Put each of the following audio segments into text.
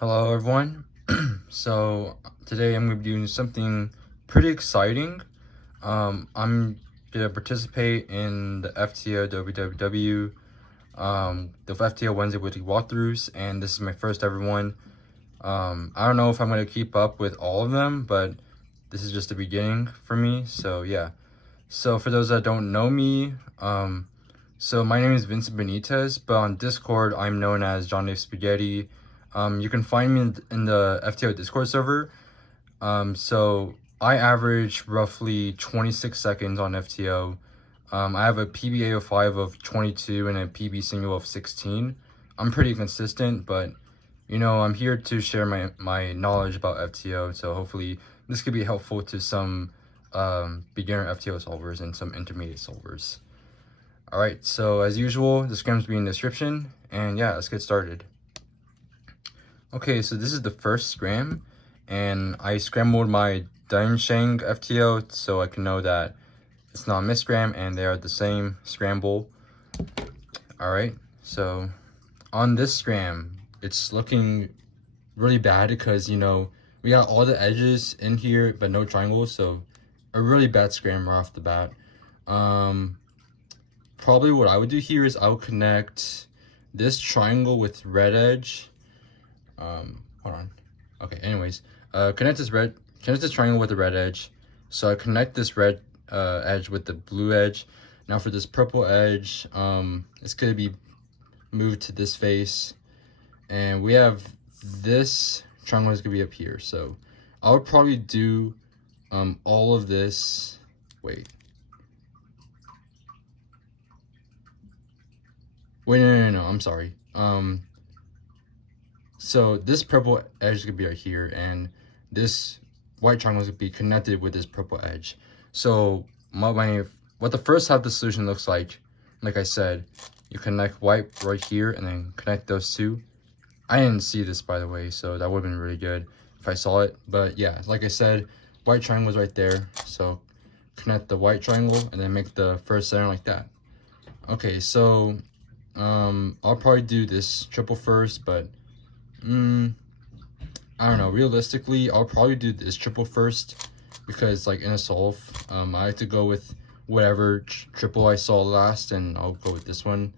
Hello everyone. So today I'm going to be doing something pretty exciting. I'm going to participate in the FTO WWW, the FTO Wednesday weekly walkthroughs, and this is my first ever one. I don't know if I'm going to keep up with all of them, but this is just the beginning for me. So yeah. So for those that don't know me, so my name is Vincent Benitez, but on Discord I'm known as John Dave Spaghetti. You can find me in the FTO Discord server. So I average roughly 26 seconds on FTO. I have a PB805 of 22 and a PB single of 16. I'm pretty consistent, but I'm here to share my knowledge about FTO. So hopefully this could be helpful to some beginner FTO solvers and some intermediate solvers. Alright, so as usual, the scrams will be in the description, and yeah, let's get started. Okay, so this is the first scram, and I scrambled my Dayan FTO so I can know that it's not a miscram and they are the same scramble. Alright, so on this scram, it's looking really bad because, we got all the edges in here but no triangles, so a really bad scram right off the bat. Probably what I would do here is I would connect this triangle with red edge. Hold on. Okay, anyways, connect this triangle with the red edge. So I connect this red edge with the blue edge. Now for this purple edge, it's gonna be moved to this face, and we have this triangle is gonna be up here. So I would probably do all of this. Wait, no, I'm sorry. So this purple edge is gonna be right here, and this white triangle is gonna be connected with this purple edge. So what the first half of the solution looks like I said, you connect white right here and then connect those two. I didn't see this, by the way, so that would have been really good if I saw it. But yeah, like I said, white triangle is right there. So connect the white triangle and then make the first center like that. Okay, so I'll probably do this triple first, but I don't know. Realistically, I'll probably do this triple first because, like, in a solve, I like to go with whatever triple I saw last, and I'll go with this one.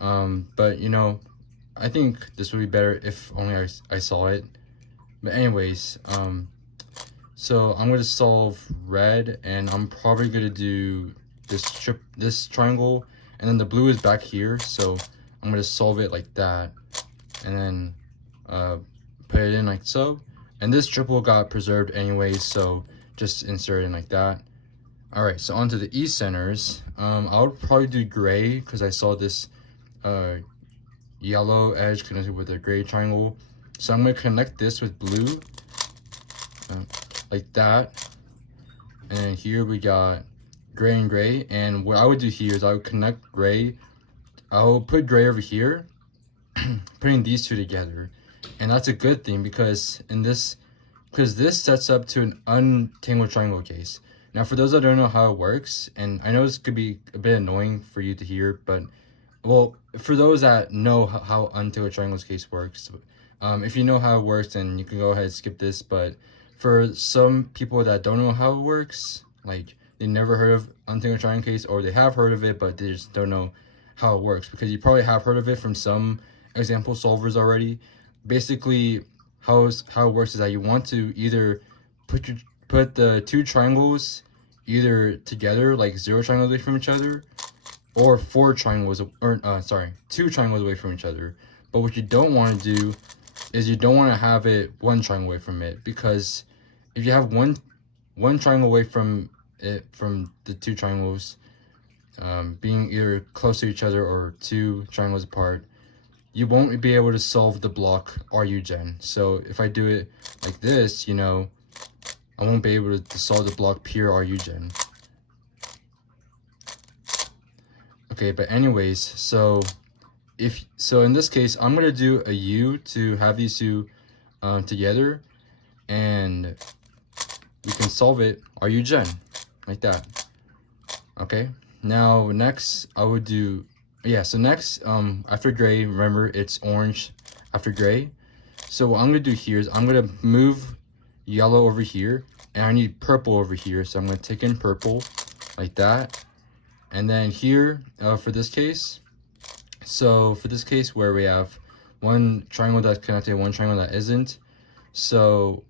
But I think this would be better if only I saw it. But anyways, so I'm gonna solve red, and I'm probably gonna do this triangle, and then the blue is back here, so I'm gonna solve it like that, and then put it in like so. And this triple got preserved anyways, so just insert it in like that. All right, so onto the E centers. I would probably do gray because I saw this yellow edge connected with a gray triangle. So I'm gonna connect this with blue, like that. And here we got gray and gray. And what I would do here is I would connect gray. I will put gray over here, putting these two together. And that's a good thing because this sets up to an untangled triangle case. Now, for those that don't know how it works, and I know this could be a bit annoying for you to hear, but well, for those that know how untangled triangles case works, if you know how it works, then you can go ahead and skip this. But for some people that don't know how it works, like they never heard of untangled triangle case, or they have heard of it but they just don't know how it works, because you probably have heard of it from some example solvers already. Basically, how it works is that you want to either put the two triangles either together, like 0 triangles away from each other, or 4 triangles, or sorry, 2 triangles away from each other. But what you don't want to do is you don't want to have it 1 triangle away from it, because if you have one triangle away from it, from the 2 triangles being either close to each other or 2 triangles apart, you won't be able to solve the block RUGen. So if I do it like this, I won't be able to solve the block pure RUGen. Okay, but anyways, so in this case, I'm gonna do a U to have these two together, and we can solve it RUGen like that. Okay, now next I would do, yeah, so next after gray, remember it's orange after gray, So what I'm gonna do here is I'm gonna move yellow over here, and I need purple over here. So I'm gonna take in purple like that. And then here, for this case, where we have one triangle that's connected, one triangle that isn't. So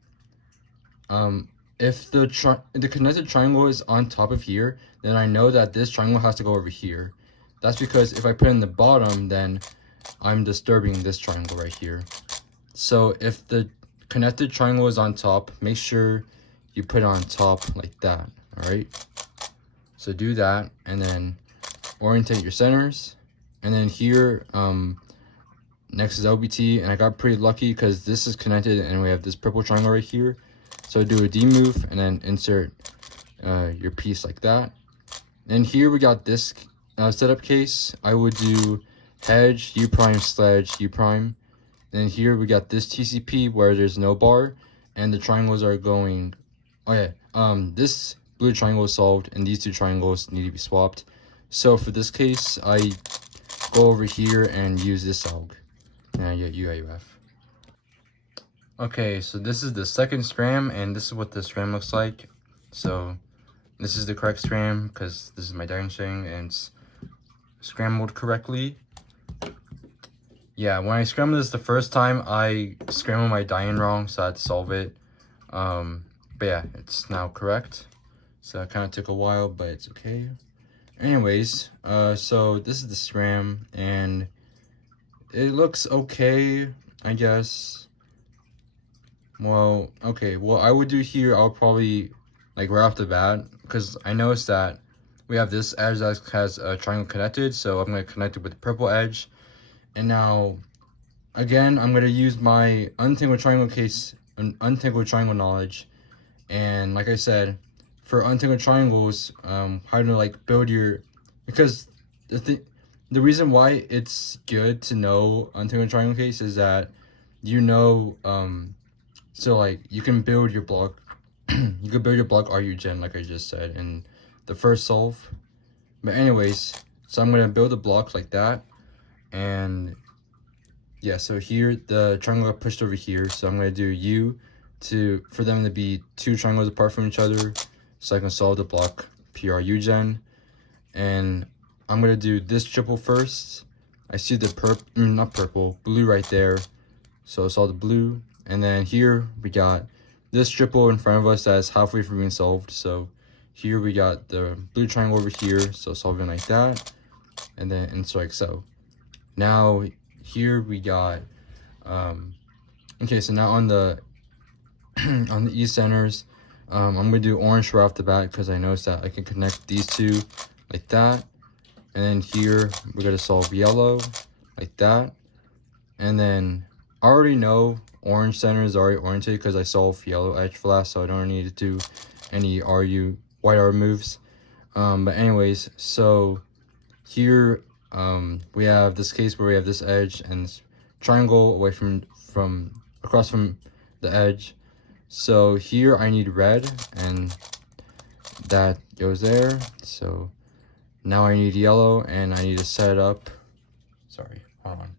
if the connected triangle is on top of here, then I know that this triangle has to go over here. That's because if I put it in the bottom, then I'm disturbing this triangle right here. So if the connected triangle is on top, make sure you put it on top like that, all right? So do that, and then orientate your centers. And then here, next is LBT, and I got pretty lucky because this is connected and we have this purple triangle right here. So do a D move and then insert your piece like that. And here we got this setup case. I would do hedge, U prime, sledge, U prime. Then here we got this TCP where there's no bar and the triangles are going, oh yeah, this blue triangle is solved and these two triangles need to be swapped. So for this case, I go over here and use this alg. And I get UIUF. Okay, so this is the second scram, and this is what the scram looks like. So this is the correct scram because this is my Dayan string and it's scrambled correctly. Yeah, when I scrambled this the first time, I scrambled my Dayan wrong, so I had to solve it. But yeah, it's now correct. So it kind of took a while, but it's okay. Anyways, so this is the scram, and it looks okay, I guess. Well, okay, what I would do here, I'll probably, like, right off the bat, because I noticed that we have this edge that has a triangle connected, so I'm going to connect it with the purple edge. And now, again, I'm going to use my untangled triangle knowledge. And like I said, for untangled triangles, how to like build your, because the reason why it's good to know untangled triangle case is that you know, so like you can build your block, you can build your block RUGen like I just said in the first solve. But anyways, so I'm gonna build a block like that, and yeah, so here the triangle got pushed over here, so I'm gonna do U for them to be two triangles apart from each other, so I can solve the block PRUGen. And I'm gonna do this triple first. I see the blue right there, so solve the blue. And then here we got this triple in front of us that's halfway from being solved. So here we got the blue triangle over here, so solving like that, and then insert like so. Now here we got okay, so now on the on the E centers, I'm gonna do orange right off the bat because I noticed that I can connect these two like that. And then here we're gonna solve yellow like that. And then I already know orange center is already oriented because I solved yellow edge for last, so I don't need to do any white R moves. But anyways, so here we have this case where we have this edge and this triangle away from across from the edge. So here I need red, and that goes there. So now I need yellow, and I need to set it up. Sorry, hold on.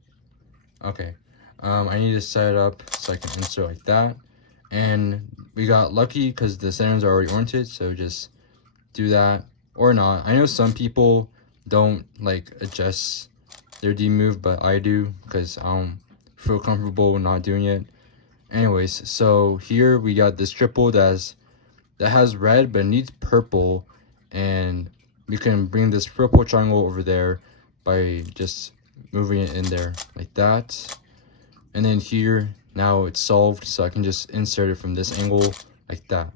Okay, I need to set it up so I can insert like that. And we got lucky because the centers are already oriented, so just do that or not. I know some people don't like adjust their D move, but I do because I don't feel comfortable not doing it. Anyways, so here we got this triple that has red but needs purple, and we can bring this purple triangle over there by just moving it in there like that. And then here now it's solved, so I can just insert it from this angle like that.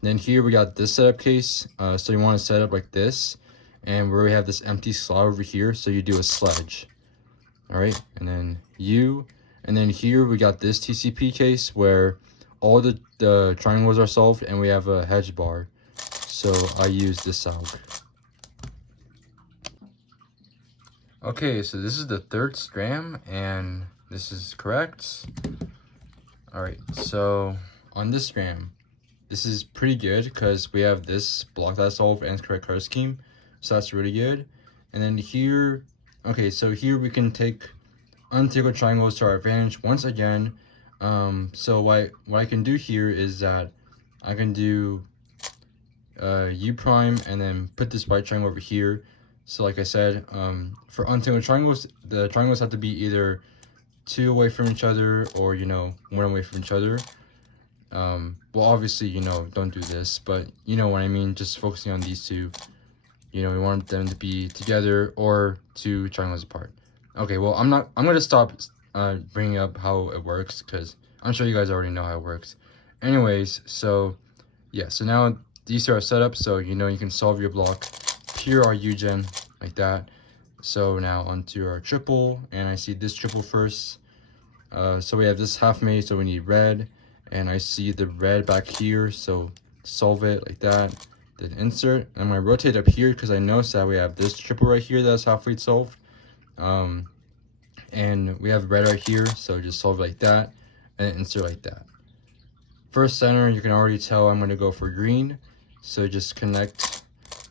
Then here we got this setup case, so you want to set up like this, and where we have this empty slot over here, so you do a sledge. All right, and then U. And then here we got this TCP case where all the triangles are solved and we have a hedge bar. So I use this alg. Okay, so this is the third scram and this is correct. All right, so on this scram, this is pretty good because we have this block that's solved and correct color scheme. So that's really good. And then here, okay, so here we can take untangled triangles to our advantage. Once again, So what I can do here is that I can do U prime and then put this right triangle over here. So like I said, for untangled triangles, the triangles have to be either 2 away from each other or, you know, 1 away from each other. Well, obviously, you know, don't do this, but you know what I mean, just focusing on these two. You know, we want them to be together or 2 triangles apart. Okay, well, I'm gonna stop bringing up how it works, because I'm sure you guys already know how it works. Anyways, so yeah, so now these are our setup, so you know you can solve your block. Here are UGen, like that. So now onto our triple, and I see this triple first. So we have this half made, so we need red, and I see the red back here, so solve it like that. Then insert, and I'm gonna rotate up here because I noticed that we have this triple right here that's halfway solved. And we have red right here, so just solve it like that, and insert like that. First center, you can already tell I'm gonna go for green, so just connect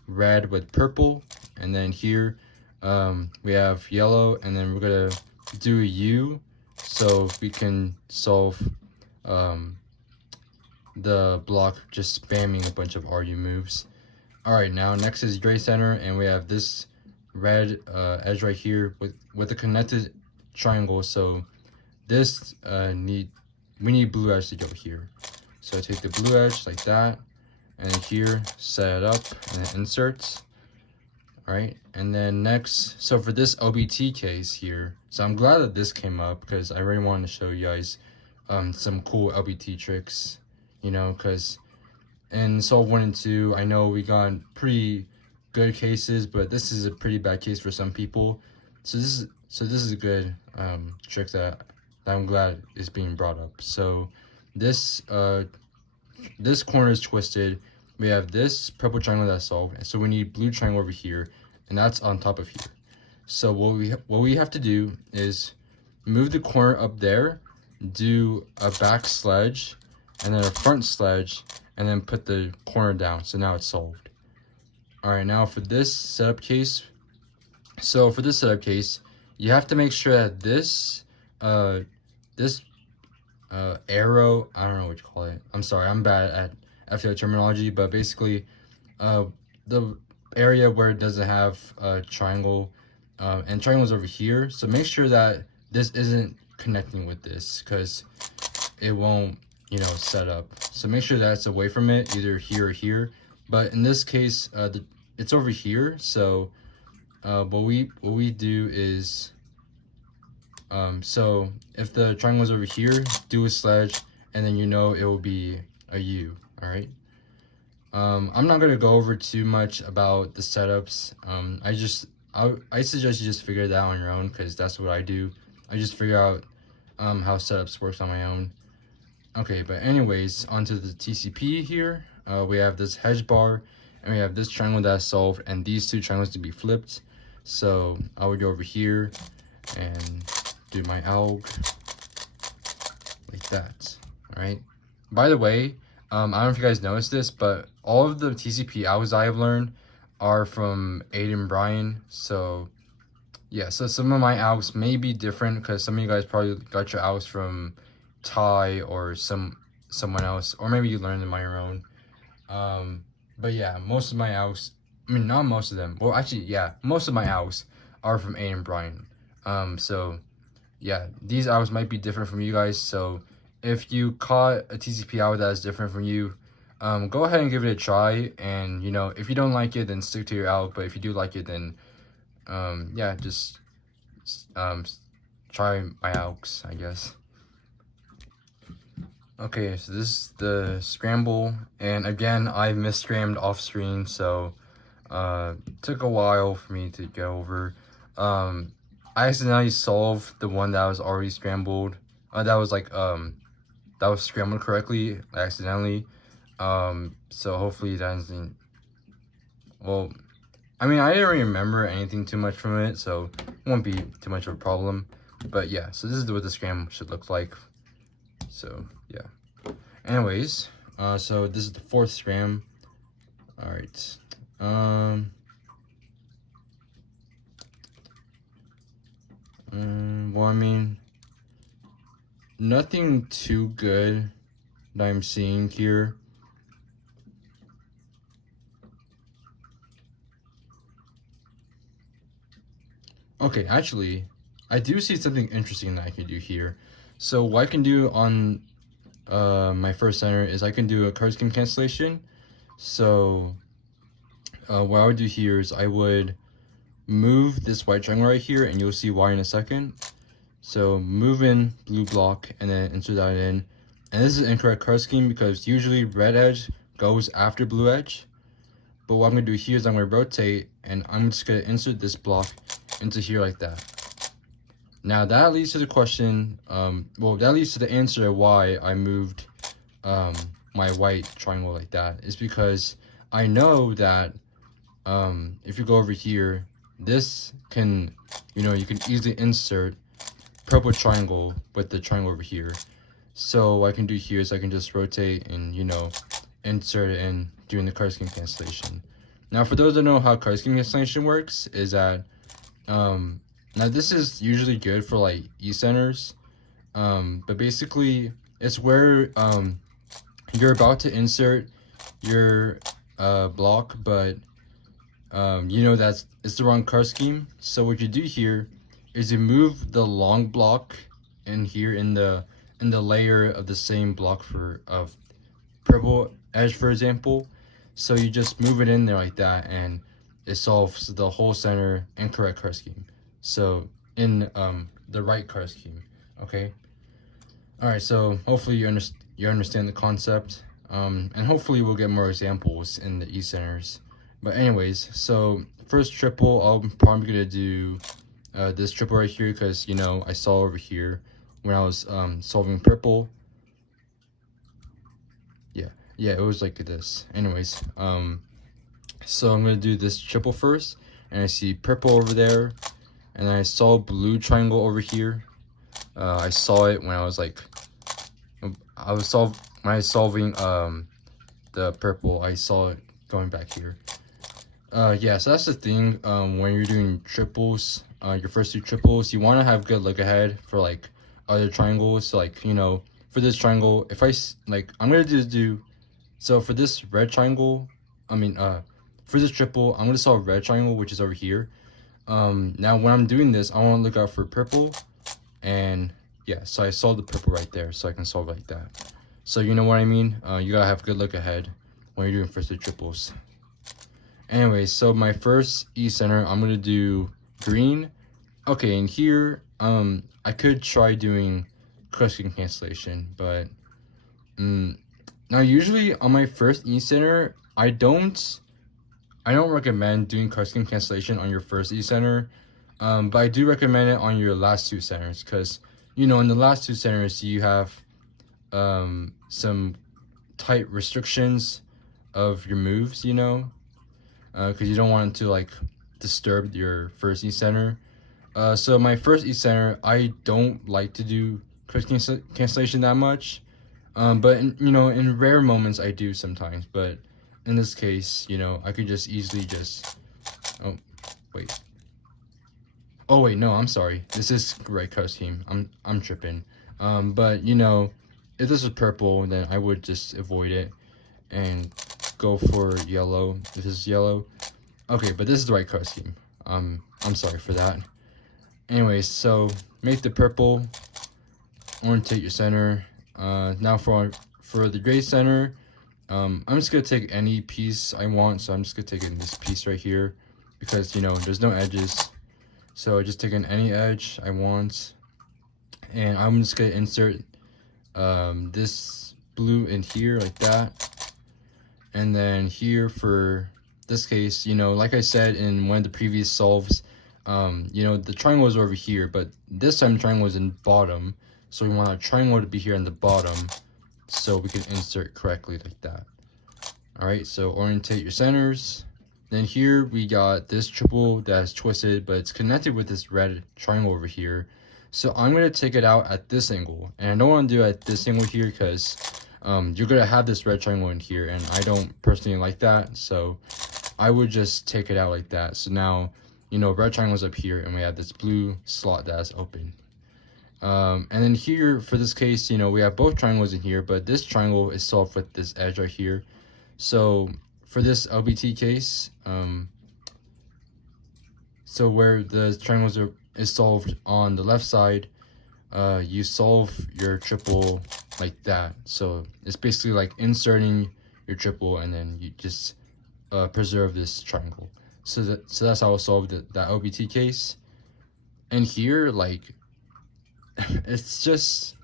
red with purple, and then here we have yellow, and then we're gonna do a U, so we can solve the block just spamming a bunch of RU moves. Alright, now next is gray center, and we have this red edge right here with a connected triangle, so this we need blue edge to go here. So I take the blue edge like that, and here set it up and then insert. Alright, and then next, so for this OBT case here, so I'm glad that this came up because I really wanted to show you guys some cool LBT tricks, you know, because in Solve 1 and 2, I know we got pretty good cases, but this is a pretty bad case for some people. So this is a good trick that I'm glad is being brought up. So this this corner is twisted. We have this purple triangle that's solved, so we need blue triangle over here, and that's on top of here. So what we have to do is move the corner up there, do a back sledge, and then a front sledge, and then put the corner down. So now it's solved. All right, now for this setup case. So for this setup case, you have to make sure that this arrow, I don't know what you call it. I'm sorry, I'm bad at FTO terminology, but basically, the area where it doesn't have a triangle, and triangles over here. So make sure that this isn't connecting with this, because it won't, you know, set up. So make sure that's away from it, either here or here. But in this case, it's over here. So what we do is, so if the triangle is over here, do a sledge, and then you know it will be a U. All right. I'm not gonna go over too much about the setups. I suggest you just figure that out on your own, because that's what I do. I just figure out how setups works on my own. Okay, but anyways, onto the TCP here. We have this hedge bar, and we have this triangle that's solved, and these 2 triangles to be flipped. So I would go over here and do my alg like that. All right. By the way, I don't know if you guys noticed this, but all of the TCP algs I have learned are from Aiden Bryan. So yeah, so some of my algs may be different, because some of you guys probably got your algs from Ty or someone else, or maybe you learned them on your own. But yeah, most of my algs, I mean, not most of them, well actually yeah, most of my algs are from Aiden Bryan. So yeah, these algs might be different from you guys. So if you caught a TCP alg that is different from you, go ahead and give it a try, and you know, if you don't like it, then stick to your alg. But if you do like it, then yeah, just try my algs, I guess. Okay, so this is the scramble, and again, I misscrammed off screen, so took a while for me to get over. I accidentally solved the one that was already scrambled. That was like that was scrambled correctly accidentally. So hopefully that doesn't. Well, I mean, I didn't really remember anything too much from it, so it won't be too much of a problem. But yeah, so this is what the scramble should look like. So yeah. Anyways, so this is the 4th scram. All right. Well, I mean, nothing too good that I'm seeing here. Okay, actually, I do see something interesting that I can do here. So what I can do on my first center is I can do a card scheme cancellation. So what I would do here is I would move this white triangle right here, and you'll see why in a second. So move in blue block and then insert that in. And this is incorrect card scheme because usually red edge goes after blue edge. But what I'm going to do here is I'm going to rotate, and I'm just going to insert this block into here like that. Now that leads to the question, that leads to the answer of why I moved my white triangle like that. Is because I know that if you go over here, this can, you can easily insert purple triangle with the triangle over here. So what I can do here is I can just rotate and, insert it in doing the card scheme cancellation. Now, for those that know how card scheme cancellation works, is that now this is usually good for like E centers, but basically it's where you're about to insert your block, but that it's the wrong card scheme. So what you do here is you move the long block in here in the layer of the same block of purple edge, for example. So you just move it in there like that, and it solves the whole center incorrect card scheme. So in the right card scheme, okay. All right, so hopefully you understand the concept, and hopefully we'll get more examples in the E centers. But anyways, so first triple, I'm probably gonna do this triple right here because I saw over here when I was solving purple. Yeah, it was like this. Anyways, so I'm gonna do this triple first, and I see purple over there, and I saw blue triangle over here. I saw it when I was solving the purple. I saw it going back here. Yeah, so that's the thing. When you're doing triples, your first two triples, you want to have good look ahead for like other triangles. So like for this triangle, if I'm gonna just do. So for this red triangle, for this triple, I'm gonna solve red triangle, which is over here. Now when I'm doing this, I want to look out for purple, and yeah, so I saw the purple right there, so I can solve like that. So you know what I mean? You gotta have good look ahead when you're doing first two triples. Anyway, so my first E center, I'm gonna do green. Okay, and here, I could try doing card scheme cancellation, but now usually on my first E center, I don't recommend doing card scheme cancellation on your first E center, but I do recommend it on your last two centers because in the last two centers you have some tight restrictions of your moves, because you don't want it to like disturb your first E center. So my first E center, I don't like to do card cancellation that much, but in rare moments I do sometimes. But in this case, I could just easily oh wait, no, I'm sorry, this is right card scheme. I'm tripping. But if this was purple, then I would just avoid it and go for yellow. This is yellow. Okay, but this is the right card scheme. I'm sorry for that. Anyways, so make the purple, orientate your center. Now for the gray center, I'm just gonna take any piece I want. So I'm just gonna take in this piece right here because there's no edges. So just take in any edge I want, and I'm just gonna insert this blue in here like that. And then here for this case, like I said in one of the previous solves, the triangle is over here, but this time the triangle is in bottom. So we want our triangle to be here in the bottom so we can insert correctly like that. All right, so orientate your centers. Then here we got this triple that's twisted, but it's connected with this red triangle over here. So I'm gonna take it out at this angle, and I don't want to do it at this angle here because you're gonna have this red triangle in here, and I don't personally like that. So I would just take it out like that. So now red triangle's up here, and we have this blue slot that's open. And then here, for this case, you know, we have both triangles in here, but this triangle is solved with this edge right here. So for this LBT case, so where the triangles is solved on the left side, you solve your triple like that. So it's basically like inserting your triple and then you just preserve this triangle. So that's how I solved that LBT case. And here, like, it's just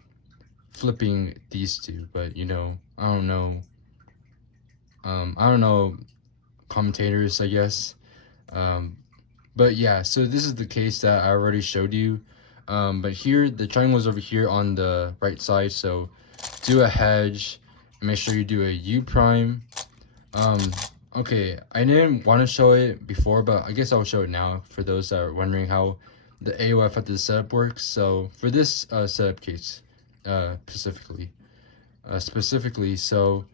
flipping these two, but you know, I don't know commentators, I guess. But yeah, so this is the case that I already showed you. But here the triangle is over here on the right side, so do a hedge, make sure you do a U prime. Okay, I didn't want to show it before, but I guess I'll show it now for those that are wondering how the AOF at the setup works. So for this setup case, specifically, so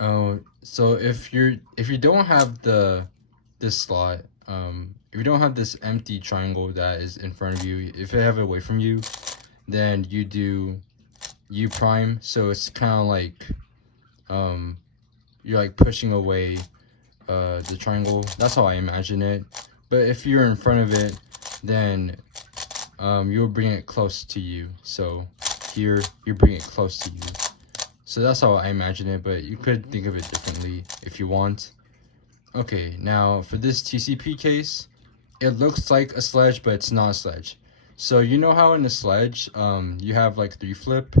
if you don't have this slot, if you don't have this empty triangle that is in front of you, if you have it away from you, then you do U prime. So it's kind of like you're like pushing away the triangle. That's how I imagine it. But if you're in front of it, then you'll bring it close to you. So here you bring it close to you. So that's how I imagine it, but you could think of it differently if you want. Okay, now for this TCP case, it looks like a sledge, but it's not a sledge. So you know how in a sledge, you have like 3 flip,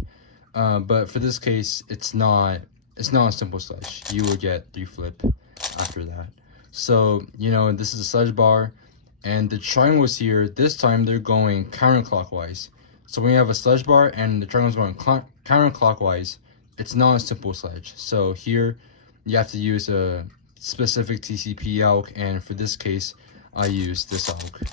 but for this case, it's not a simple sledge. You will get 3 flip after that. So, you know, this is a sledge bar, and the triangles here, this time they're going counterclockwise. So when you have a sledge bar and the triangle's going counterclockwise, it's not a simple sledge. So here, you have to use a specific TCP alg, and for this case, I use this alg,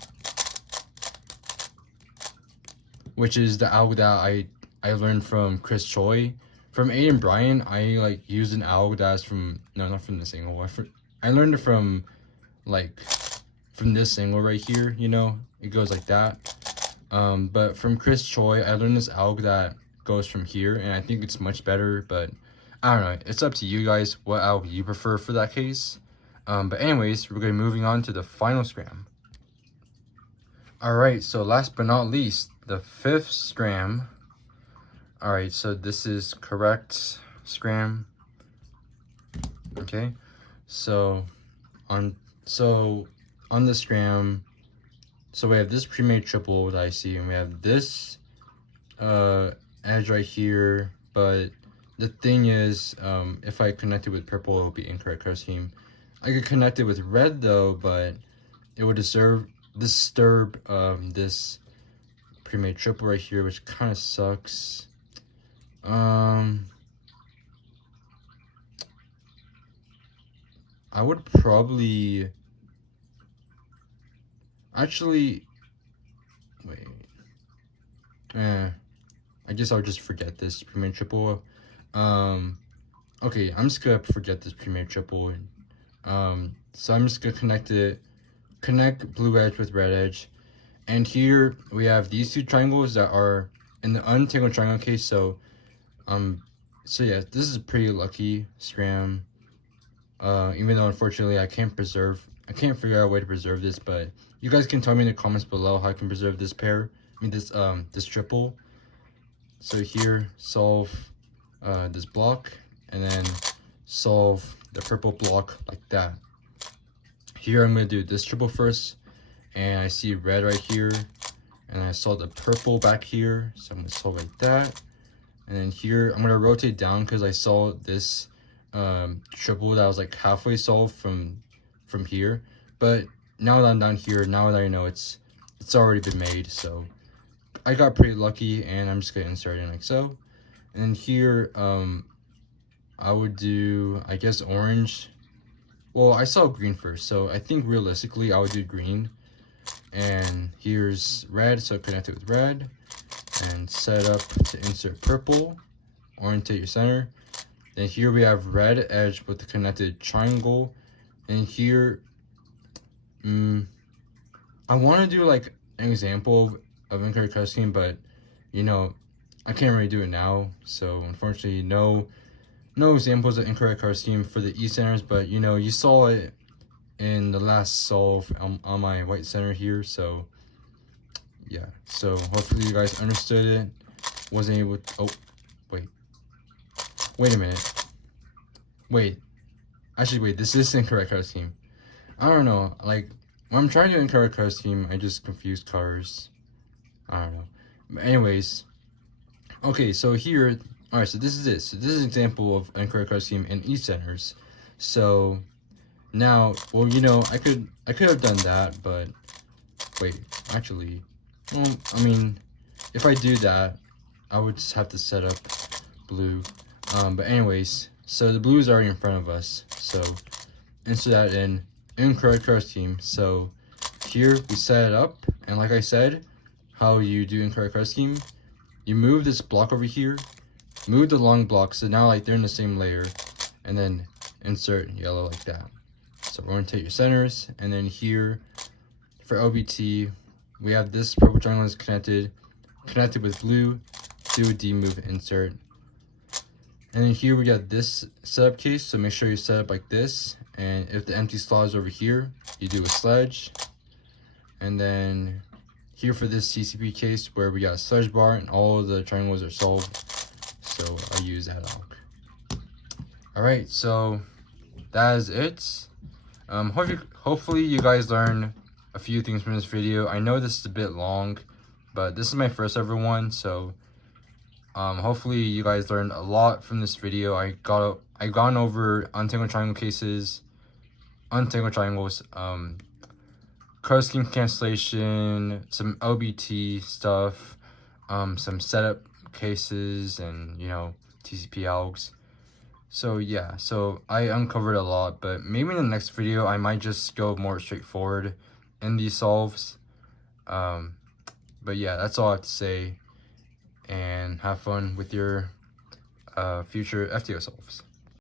which is the alg that I learned from Chris Choi. From Aiden Bryan, I like used an alg that's from, no, not from this angle. I learned it from this angle right here, you know, it goes like that. But from Chris Choi, I learned this alg that goes from here, and I think it's much better, but I don't know, it's up to you guys what alg you prefer for that case. But anyways, we're going to be moving on to the final scram. Alright, so last but not least, the 5th scram. Alright, so this is correct scram. Okay, so on the scram, so we have this pre-made triple that I see, and we have this edge right here, but the thing is, if I connect it with purple, it will be incorrect color scheme. I could connect it with red though, but it would disturb this pre-made triple right here, which kind of sucks. I would probably actually wait. I guess I'll just forget this pre-made triple. Okay, I'm just gonna forget this pre-made triple. So I'm just gonna connect blue edge with red edge, and here we have these 2 triangles that are in the untangled triangle case. So yeah, this is a pretty lucky scram. Even though unfortunately I can't figure out a way to preserve this, but you guys can tell me in the comments below how I can preserve this pair. I mean this triple. So here, solve this block, and then solve the purple block like that. Here I'm gonna do this triple first, and I see red right here, and I saw the purple back here, so I'm gonna solve like that. And then here I'm gonna rotate down because I saw this triple that was like halfway solved from here, but now that I'm down here, now that I know it's already been made, so I got pretty lucky, and I'm just gonna insert it in like so. And then here I would do, I guess, orange. Well, I saw green first, so I think realistically I would do green. And here's red, so connect it with red, and set up to insert purple, orientate your center. Then here we have red edge with the connected triangle, and here I want to do like an example of incorrect color scheme, but you know, I can't really do it now. So unfortunately, no examples of incorrect color scheme for the E centers, but you know, you saw it in the last solve on my white center here. So yeah, so hopefully you guys understood it. Wasn't able to, oh, wait a minute. Actually, wait, this is incorrect color scheme. I don't know, like, when I'm trying to do incorrect color scheme, I just confuse colors. I don't know. But anyways, okay, so here, alright, so this is it. So this is an example of incorrect color scheme in E centers. So now, well, you know, I could have done that, but wait, actually, well, I mean, if I do that, I would just have to set up blue. But anyways, so the blue is already in front of us. So insert that in incorrect color scheme. So here we set it up, and like I said, how you do incorrect color scheme, you move this block over here, move the long block, so now like they're in the same layer, and then insert yellow like that. So rotate your centers, and then here for LBT, we have this purple triangle is connected with blue, do a D move, insert. And then here we got this setup case, so make sure you set up like this, and if the empty slot is over here, you do a sledge. And then here for this TCP case where we got a sledge bar and all of the triangles are solved, so I use that alg. Alright, so that is it. Hopefully you guys learned a few things from this video. I know this is a bit long, but this is my first ever one, so hopefully you guys learned a lot from this video. I gone over untangled triangle cases, untangled triangles, color scheme cancellation, some LBT stuff, some setup cases, and you know, TCP algs. So yeah, so I uncovered a lot, but maybe in the next video I might just go more straightforward in these solves. But yeah, that's all I have to say, and have fun with your future FTO solves.